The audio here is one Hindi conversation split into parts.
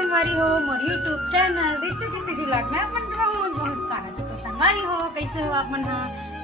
संगवारी हो मोर यूट्यूब चैनल रितु की सिटी ब्लॉग में आप मन का बहुत बहुत स्वागत है। तो संगवारी हो कैसे हो आप मन?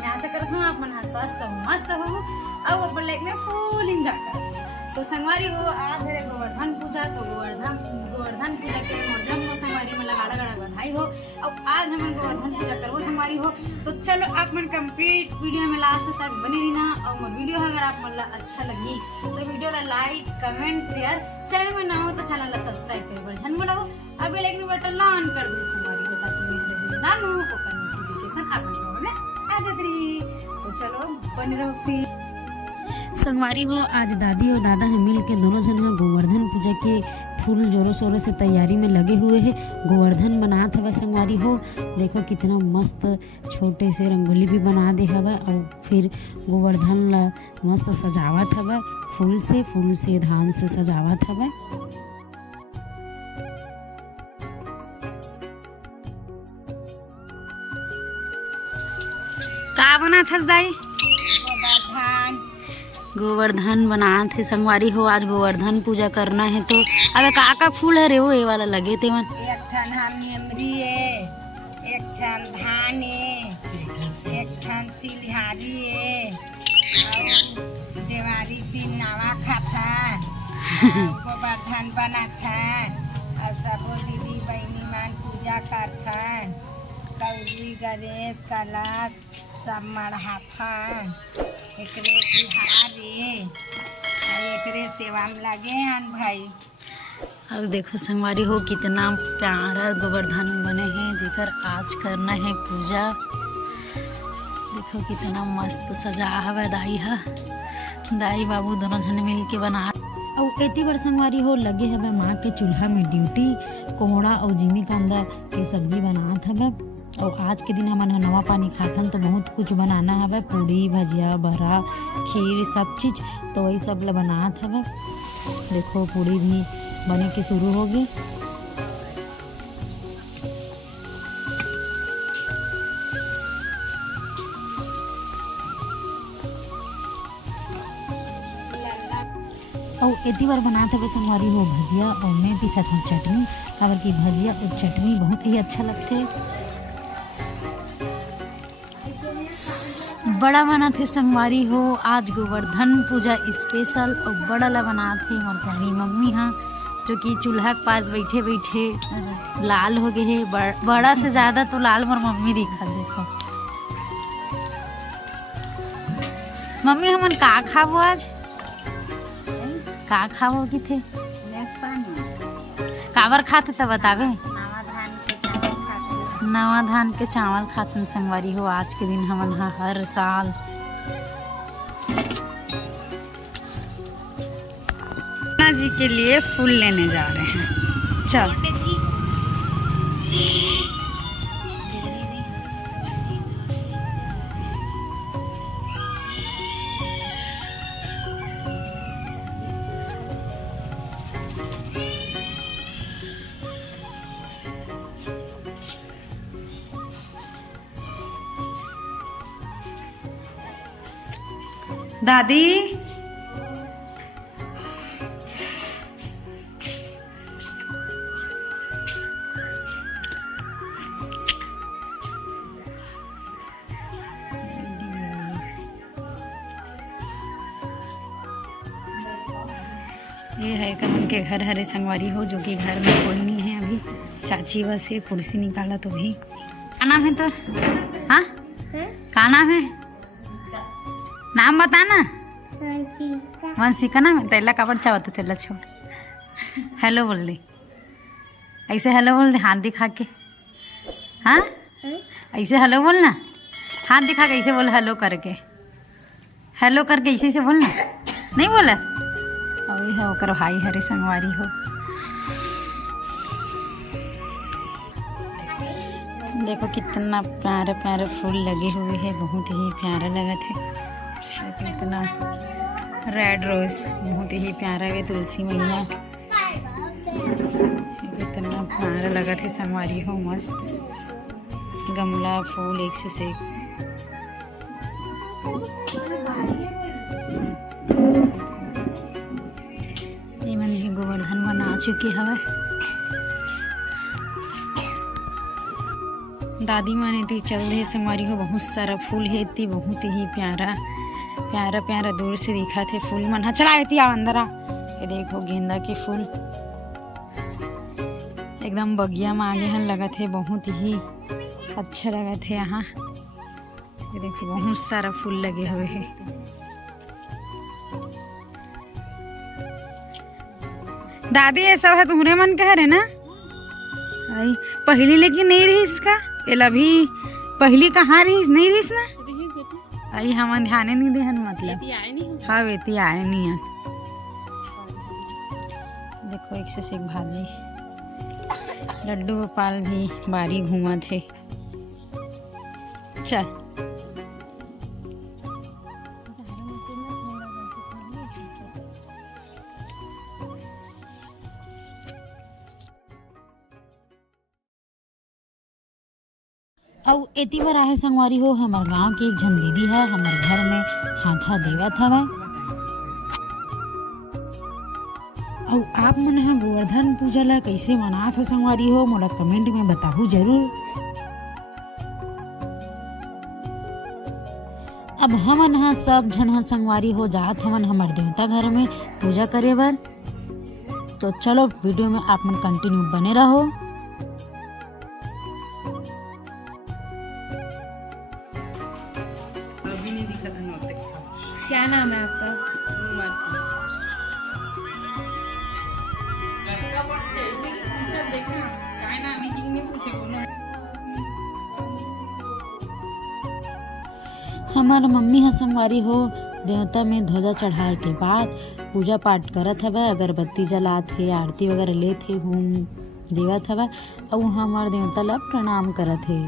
मैं आशा करता हूँ आप मन स्वस्थ हो मस्त हो और अपन लाइफ में फुल एंजॉय करो। तो संगवारी हो आज है गोवर्धन पूजा। तो गोवर्धन पूजा के मोर जन्म संगवारी में लगा बधाई हो। अब आज हम गोवर्धन पूजा करो संगवारी हो। तो चलो आप मन कंप्लीट वीडियो में लास्ट तक बने रहना। और मोर वीडियो अगर आप मन अच्छा लगी तो वीडियो ला लाइक कमेंट शेयर, चैनल में ना हो तो चैनल ला सब्सक्राइब करे बर झन बोला अब बेल आइकन बटन ला ऑन कर दे संगवारी हो ताकि मेरे वीडियो डालूं ओकर नोटिफिकेशन आप लोगों में आ जाती रही। तो चलो बने रहो फिर संगवारी हो। आज दादी और दादा हैं मिल के दोनों जन गोवर्धन पूजा के फूल जोरों शोरों से तैयारी में लगे हुए हैं। गोवर्धन बनात हवा संगवारी हो। देखो कितना मस्त छोटे से रंगोली भी बना दे हवा और फिर गोवर्धन ला मस्त सजावत हवा फूल से धान से सजावत हवा। का बनात हस दाई? गोवर्धन बनात है संगवारी हो। आज गोवर्धन पूजा करना है तो अब का फूल है रे वो ये वाला लगे थे मन एक ठन हमेमरी है, एक ठन धान है, एक ठन सिलहारी है और देवारी तीन नावा खाता गोवर्धन बनाता और सब दीदी बहनी मन पूजा करता कौली गणेश कलश सब मढ़ाता एकरे तिहारे एकरे सेवा में लगे हैं भाई। अब देखो संगवारी हो कितना प्यारा गोवर्धन बने हैं जेकर आज करना है पूजा। देखो कितना मस्त सजा हवा दाई बाबू दोनों जन मिल के बना। और एती बार संगवारी हो लगे हवे माँ के चूल्हा में ड्यूटी कोहड़ा और जिमी कांदा के सब्जी बनात हवे। और आज के दिन हमन नवा पानी खाथन तो बहुत कुछ बनाना हवे पूड़ी भजिया बरा खीर सब चीज़ तो वही सब ला बनात हवे। देखो पूड़ी भी बने के शुरू होगी। और एती बार बनाते हुए संगवारी हो भजिया और मैं भी साथ में चटनी काबर की भजिया और चटनी बहुत ही अच्छा लगते। बड़ा बना थे संगवारी हो। आज गोवर्धन पूजा स्पेशल और बड़ा ला बना थे मोर प्यारी मम्मी हाँ जो कि चूल्हा के पास बैठे बैठे लाल हो गए है। बड़ा से ज़्यादा तो लाल मोर मम्मी दिखा। देखो मम्मी हमन का खाबो आज का खाबो की थे काबर खाते तब बतावे। नवा धान के चावल खातन संगवारी हो। आज के दिन हमन हर साल जी के लिए फूल लेने जा रहे हैं। चल दादी ये है कमल के घर हरे संगवारी हो जो कि घर में कोई नहीं है अभी। चाची बस ये कुर्सी निकाला तो भी क्या नाम है तो हाँ क्या नाम है नाम बताना। वंशिका नाम है तेला काबर चाहते तेला छोड़ हेलो बोल दे ऐसे हेलो बोल दे हाथ दिखा के। हाँ ऐसे हेलो बोलना हाथ दिखा के ऐसे बोल हेलो करके ऐसे बोलना नहीं बोला। और ये है ओकर भाई हरे संगवारी हो। देखो कितना प्यारे प्यारे फूल लगे हुए हैं बहुत ही प्यारा लगा थे। इतना रेड रोज बहुत ही प्यारा है। तुलसी मैया इतना प्यारा लगा थे संगवारी हो। मस्त गमला फूल एक से ये मन भी गोवर्धन बना चुके हवे। दादी माने ती चल रहे संगवारी हो बहुत सारा फूल है ती बहुत ही प्यारा प्यारा प्यारा दूर से दिखा थे फूल मन चला ती आ अंदर आ ये देखो गेंदा के फूल एकदम बगिया में आगे हन लगा थे बहुत ही अच्छा लगा थे यहाँ ये देखो बहुत सारा फूल लगे हुए हैं। दादी ये सब है तुम्हारे मन का है ना आई पहली लेकिन नहीं रही इसका ये अभी पहली कहाँ रही नहीं रही ना आई हम ध्यान नहीं दे मतलब हाँ वेती आए नहीं है। देखो एक से एक भाजी लड्डू गोपाल भी बारी घूमा थे। चल अब एती बार आहे संगवारी हो हमार गांव के एक झन दीदी है हमार घर में हाथा देवत हवे। अब आप मन हा गोवर्धन पूजा ला कैसे मनात हो संगवारी हो मोला कमेंट में बताहू जरूर। अब हमन हा सब झन हा संगवारी हो जात हमन हमार देवता घर में पूजा करे बर। तो चलो वीडियो में आप मन कंटिन्यू बने रहो। क्या नाम है आपका? हमार मम्मी ह संगवारी हो देवता में ध्वजा चढ़ाए के बाद पूजा पाठ करत हवे अगरबत्ती जलात हे आरती वगैरह लेत हे होम देवत हवे और हमार देवता ला प्रणाम करत हे।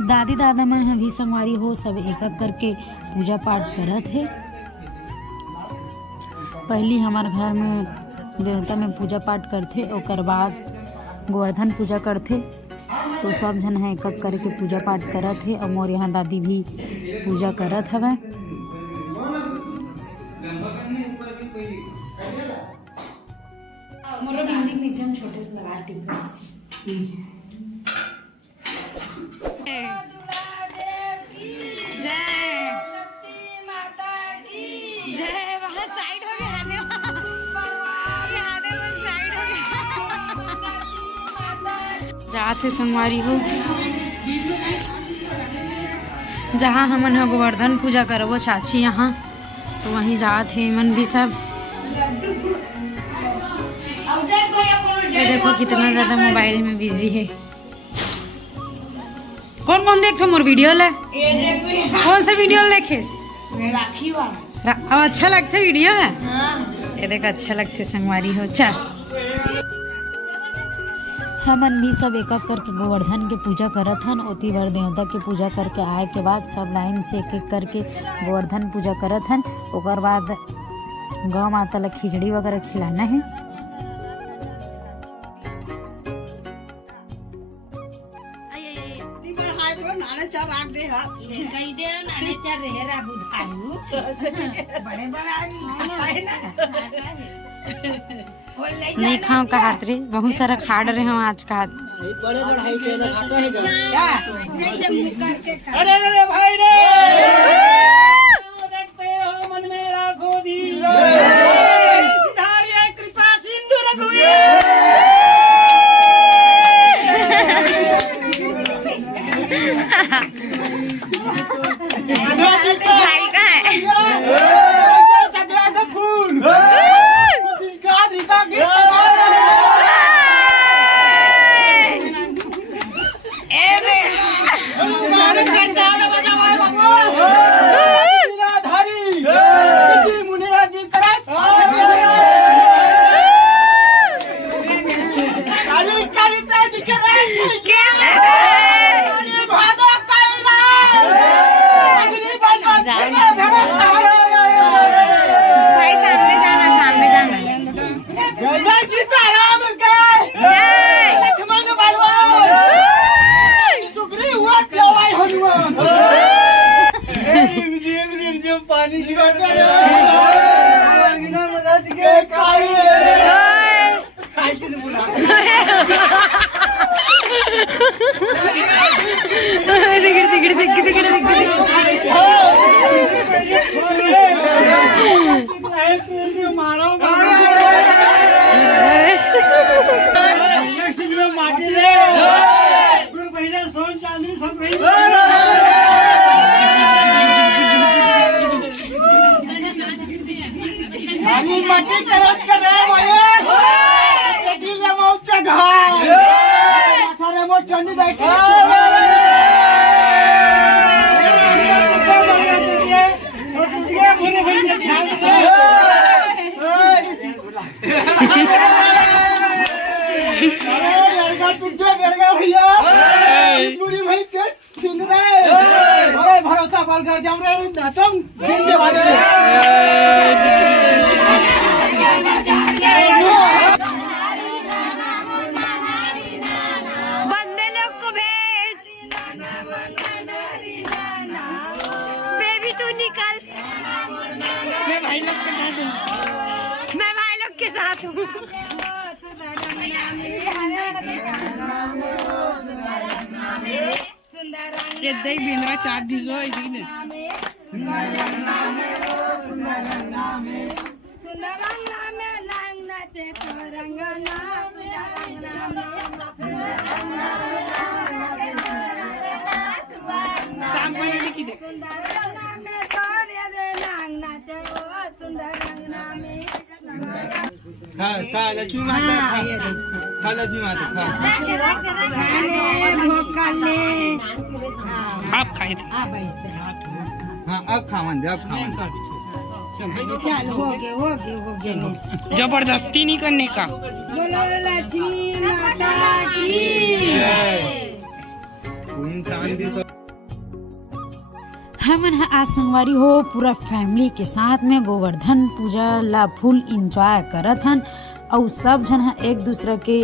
दादी दादा मन भी संगवारी हो सब एक एक करके पूजा पाठ करत है। पहली हमारे घर में देवता में पूजा पाठ करते और बाद गोवर्धन पूजा करते। तो सब जन है एक एक करके पूजा पाठ करत है और मोर यहाँ दादी भी पूजा करत हवे। छोटे से लगा जाते संगवारी हो जहाँ हमन है गोवर्धन पूजा करबो चाची यहाँ तो वहीं जात है मन भी सब। ये देखो कितना ज्यादा मोबाइल में बिजी है। कौन कौन देखते मोर वीडियो ले कौन सा वीडियो देखे राखी वाला अब अच्छा लगता वीडियो है। ये देख अच्छा लगते संगवारी हो। चल हमन भी सब एक एक करके गोवर्धन के पूजा करत हन। ओती बार देवता के पूजा करके आए के बाद सब लाइन से एक एक करके गोवर्धन पूजा करत हन। ओकर बाद गौ माता ला खिचड़ी वगैरह खिलाना है। नहीं खाओ कहात रे बहुत सारा खाड़ रहे हम आज का अरे भाई रे मन में राखो दी कृपा सिंधु भाई का है सीताराम आणि मटी करत करे तेटीला मौचा घाल माथारे मो चंडी जायके अरे लड़का टूटे बेड़गा भैया पूरी भाई के छीन रहे अरे भरोसा बाल घर जाऊं रे नाचम दिन के बाद बंदे लोग को भेज बेबी तू निकल मैं भाई लोग के साथ हूँ बिंद्रा चार दिलो खा लक्ष्मी माता खा लक्ष्मी माता खा आप खाए थे हाँ अब खावन दे जबरदस्ती नहीं करने का बोलो लक्ष्मी माता की इंसान भी हमन आज संगवारी हो पूरा फैमिली के साथ में गोवर्धन पूजा ला फुल इंजॉय करत हन और सब जन एक दूसरे के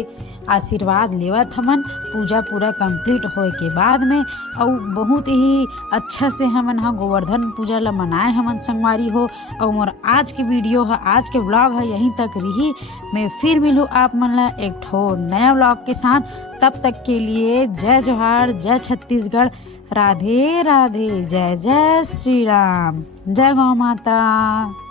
आशीर्वाद लेवत हमन पूजा पूरा कंप्लीट होए के बाद में और बहुत ही अच्छा से हमन गोवर्धन पूजा ला मनाए हमन संगवारी हो। और मोर आज के वीडियो है आज के व्लॉग है यहीं तक रही। मैं फिर मिलूँ आप मन ला एक ठो नया व्लॉग के साथ। तब तक के लिए जय जोहार, जय छत्तीसगढ़, राधे राधे, जय जय श्री राम, जय गौ माता।